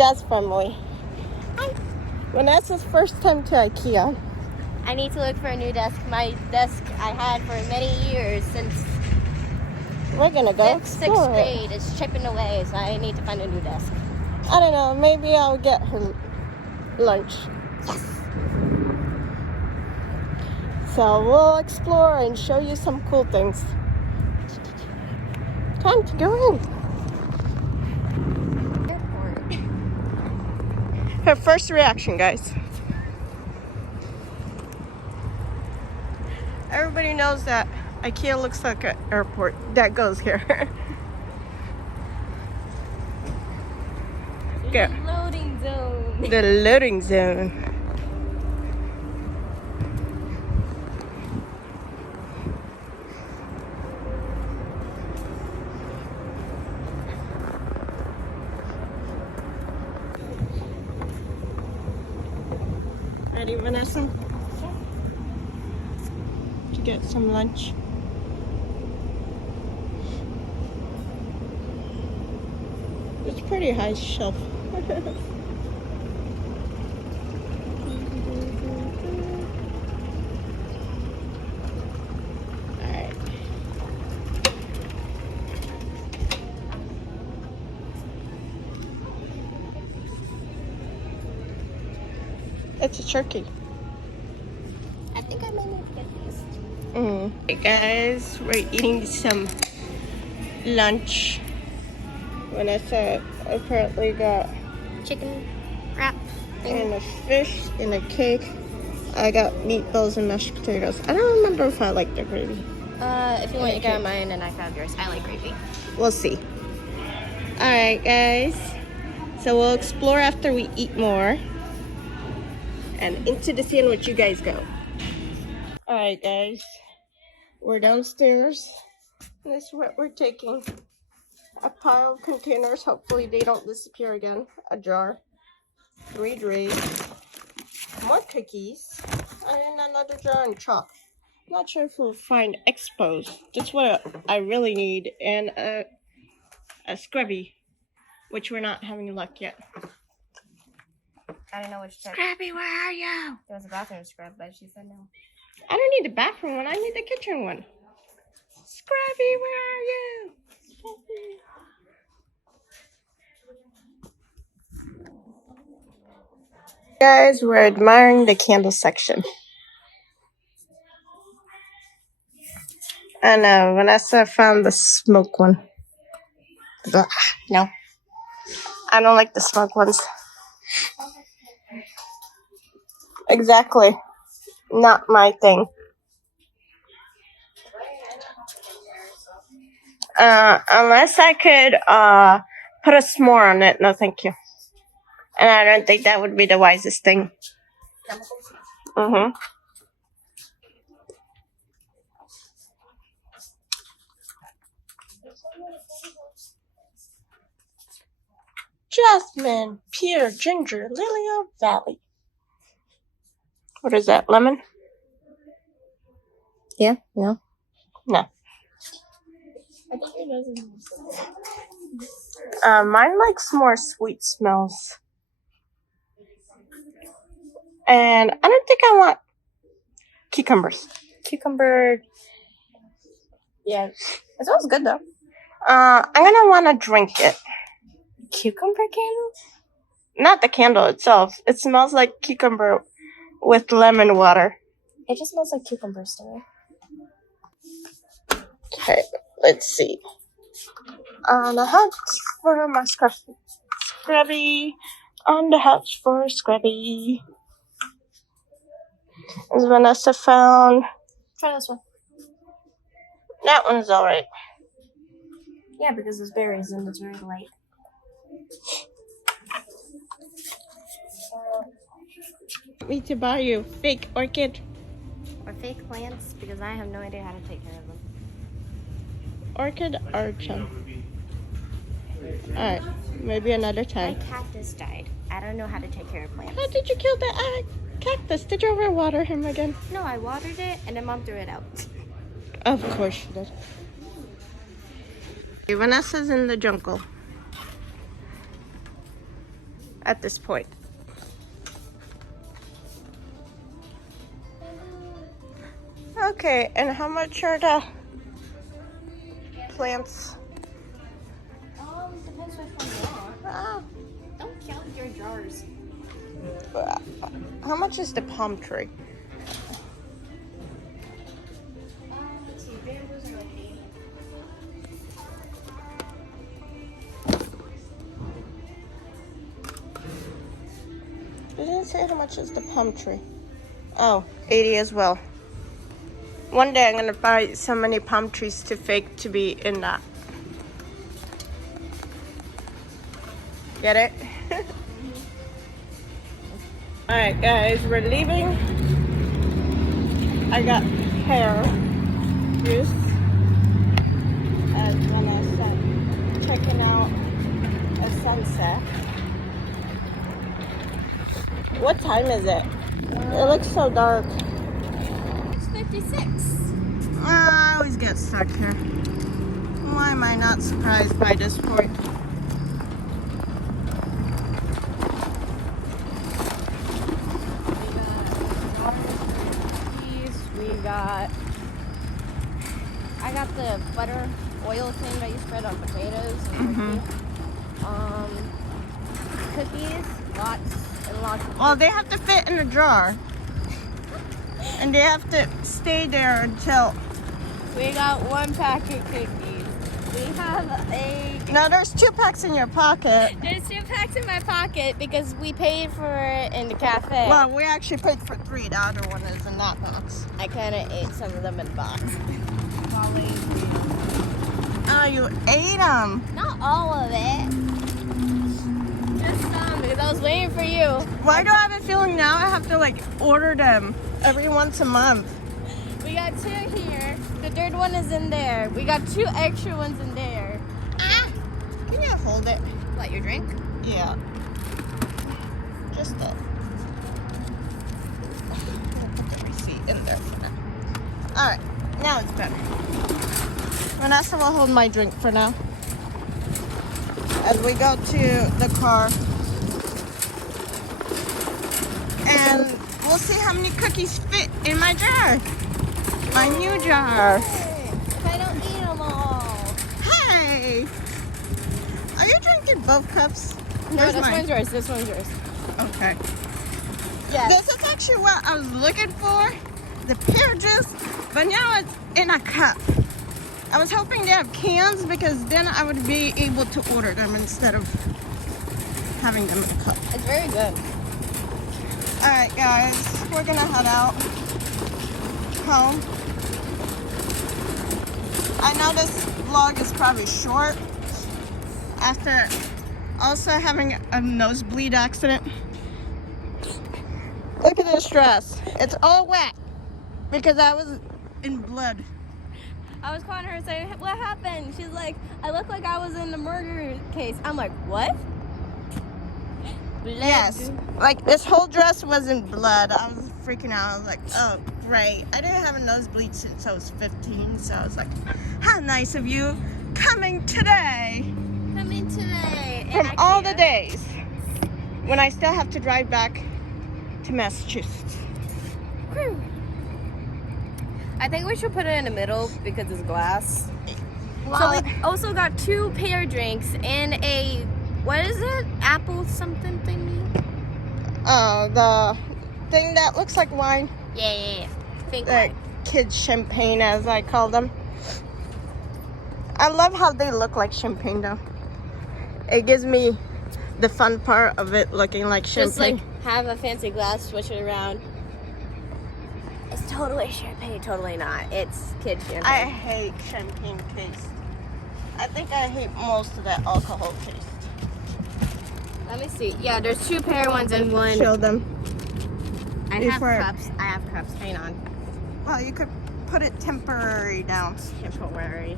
desk family. Hi. Vanessa's first time to Ikea. I need to look for a new desk. My desk I had for many years since we're gonna go 5th, 6th grade is chipping away, so I need to find a new desk. I don't know, maybe I'll get her lunch. Yes. So we'll explore and show you some cool things. Time to go in. Her first reaction, guys. Everybody knows that Ikea looks like an airport. That goes here. The loading zone. The loading zone. Ready, Vanessa? To get some lunch. It's pretty high shelf. Alright. It's a turkey. I think I might need to get these. Hey guys, we're eating some lunch. Vanessa apparently got Chicken wrap and a fish and a cake. I got meatballs and mashed potatoes. I don't remember if I like the gravy. If you want, you can have mine and I can have yours. I like gravy. We'll see. Alright guys, so we'll explore after we eat more. And into the sandwich you guys go. Alright guys, we're downstairs. This is what we're taking. A pile of containers, hopefully they don't disappear again. A jar. 3 trays. More cookies. And another jar and chalk. Not sure if we'll find expos. That's what I really need. And a scrubby, which we're not having luck yet. I don't know which type. Scrubby, where are you? There was a bathroom scrub, but she said no. I don't need the bathroom one. I need the kitchen one. Scrubby, where are you? Scrubby. Guys, we're admiring the candle section. And Vanessa found the smoke one. Ugh, no. I don't like the smoke ones. Exactly. Not my thing. Unless I could put a s'more on it, no thank you. And I don't think that would be the wisest thing. Jasmine, pear, ginger, lily of valley. What is that, lemon? Yeah, no. No. I think it doesn't. Mine likes more sweet smells. And I don't think I want cucumbers. Cucumber. Yeah. It smells good though. I'm gonna want to drink it. Cucumber candle? Not the candle itself. It smells like cucumber with lemon water. It just smells like cucumbers to me. Okay, let's see. On the hunt for my scrubby. On the hunt for scrubby. As Vanessa found. Try this one. That one's alright. Yeah, because there's berries and it's very light. Me to buy you fake orchid. Or fake plants, because I have no idea how to take care of them. Orchid archon. Alright, maybe another time. My cactus died. I don't know how to take care of plants. How did you kill that cactus? Did you ever water him again? No, I watered it and then Mom threw it out. Of course she did. Vanessa's in the jungle. at this point. Okay, and how much are the plants? Depends which one you want. Ah, Don't count your jars. how much is the palm tree? Let's see, bamboos are like 80. They didn't say how much is the palm tree. Oh, 80 as well. One day I'm gonna buy so many palm trees to fake to be in that. Get it? Alright guys, we're leaving. I got hair juice as Vanessa checking out a sunset. What time is it? It looks so dark. It's 56. I always get stuck here. Why am I not surprised by this point? I got the butter oil thing that you spread on potatoes and turkey. Cookies, lots and lots of Well, they have to fit in a jar. And they have to stay there until... We got 1 pack of cookies. We have No, there's 2 packs in your pocket. There's 2 packs in my pocket because we paid for it in the cafe. Well, we actually paid for 3. The other one is in that box. I kind of ate some of them in the box. Oh, you ate them. Not all of it. Just some because I was waiting for you. Why do I have a feeling now I have to like order them every once a month? We got 2 here. The 3rd one is in there. We got 2 extra ones in there. Ah! Can you hold it? What, your drink? Yeah. Just a... Put the receipt in there for now. Alright, now it's better. Vanessa will hold my drink for now. As we go to the car. And we'll see how many cookies fit in my jar. My new jar. If I don't eat them all. Hey! Are you drinking both cups? No, Where's this mine? one's yours. This one's yours. Okay. Yes. This is actually what I was looking for. The pear juice, but now it's in a cup. I was hoping they have cans because then I would be able to order them instead of having them in a cup. It's very good. Alright guys, we're gonna head out home. I know this vlog is probably short after also having a nosebleed accident. Look at this dress. It's all wet because I was in blood. I was calling her and saying, what happened? She's like, I look like I was in the murder case. I'm like, what? Blood. Yes. Like this whole dress was in blood. I was freaking out. I was like, oh, great. I didn't have a nosebleed since I was 15. So I was like, how nice of you coming today. Coming today. From all the days when I still have to drive back to Massachusetts. Whew. I think we should put it in the middle because it's glass. Well, So we also got 2 pear drinks and a, what is it? Apple something thingy? the thing that looks like wine. Yeah. Pink The wine. kids champagne, as I call them. I love how they look like champagne though. It gives me the fun part of it looking like champagne. Just like have a fancy glass, switch it around. It's totally champagne, totally not. It's kid champagne. I hate champagne taste. I think I hate most of that alcohol taste. Let me see. Yeah, there's 2 pear ones and 1. Show them. I have before- cups. I have cups. Hang on. Well, you could put it temporary down. Temporary.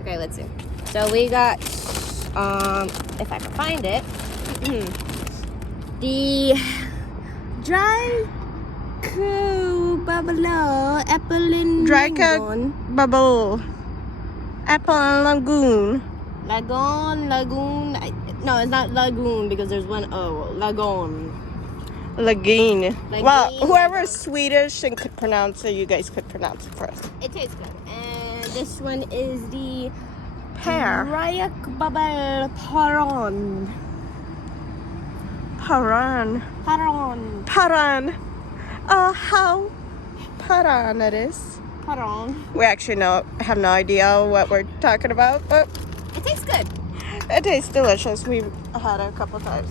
Okay, let's see. So we got, if I can find it, the dry bubbalo apple and Dry Coke Lagoon. bubble. Apple and Lagoon. Lagoon. No, it's not lagoon because there's one O. Lagoon. Lagoon. Well, Lagoon, whoever's lagoon. Swedish and could pronounce it, you guys could pronounce it for us. It tastes good. And this one is the Pear. Bubble Paron. Paran. Paron. Paran. Oh, how paran it is. Paron. We actually have no idea what we're talking about, but It tastes good. it tastes delicious. We've had it a couple times.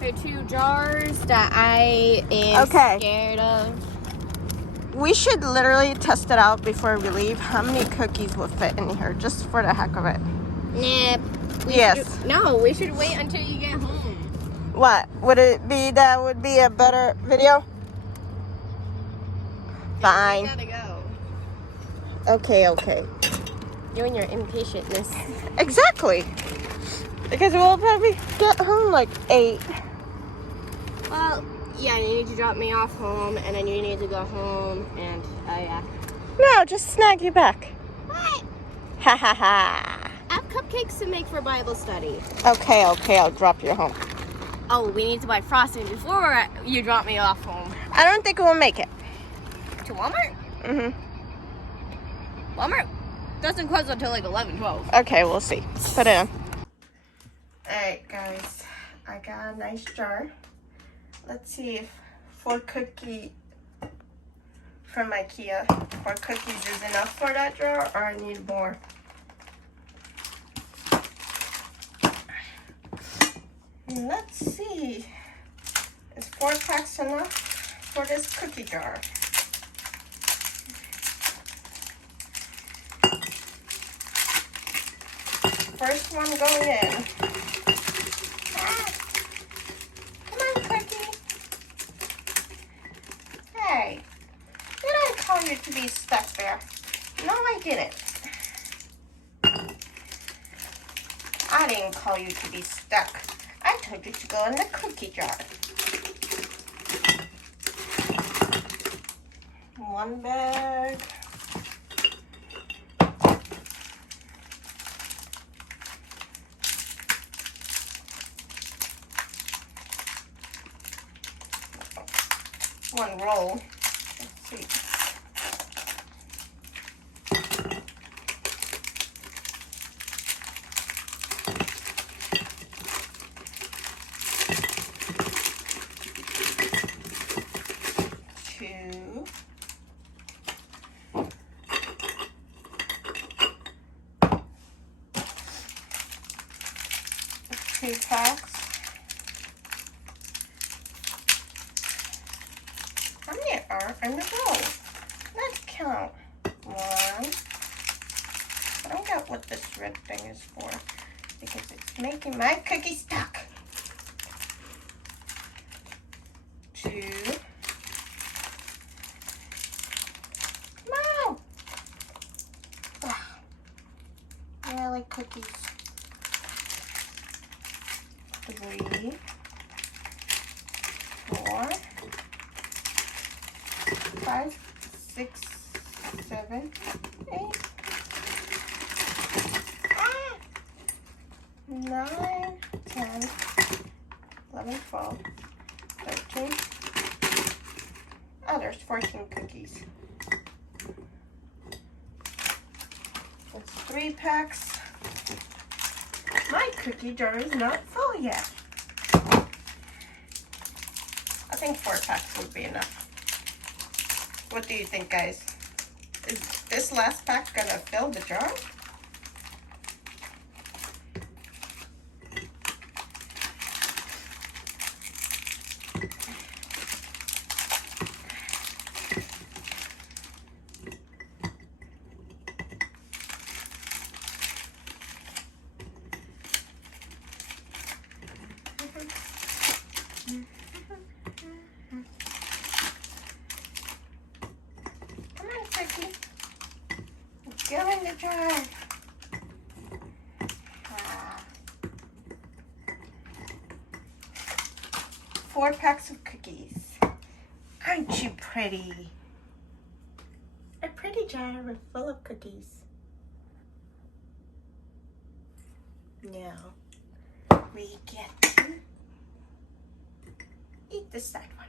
There are 2 jars that I am scared of. We should literally test it out before we leave. How many cookies will fit in here, just for the heck of it? Nah. Yes. We should wait until you get home. What? Would it be that would be a better video? Fine. We gotta go. Okay. You and your impatientness. Exactly. Because we'll probably get home like 8. Well, yeah, you need to drop me off home, and then you need to go home, and yeah. No, just snag you back. What? Ha ha ha. I have cupcakes to make for Bible study. Okay, I'll drop you home. Oh, we need to buy frosting before you drop me off home. I don't think we'll make it. To Walmart? Mm-hmm. Walmart doesn't close until like 11, 12. Okay, we'll see. Put it in. Alright, guys. I got a nice jar. Let's see if 4 cookie from Ikea, 4 cookies is enough for that jar, or I need more. Let's see. Is 4 packs enough for this cookie jar? First one going in. Come on, cookie. Hey, did I call you to be stuck there? No, I didn't. I didn't call you to be stuck. I told you to go in the cookie jar. 1 bag. One roll. Let's see. Two. 2 packs. How many are in the roll? Let's count. 1. I don't get what this red thing is for because it's making my cookie stuck. 2. Come on. Ugh. Really, cookies. 3. 4. 5, 6, 7, 8, 9, 10, 11, 12, 13. Oh, there's 14 cookies. That's 3 packs. My cookie jar is not full yet. I think 4 packs would be enough. What do you think, guys? Is this last pack gonna fill the jar? Go in the jar. 4 packs of cookies. Aren't you pretty? A pretty jar full of cookies. Now, we get to eat the sad one.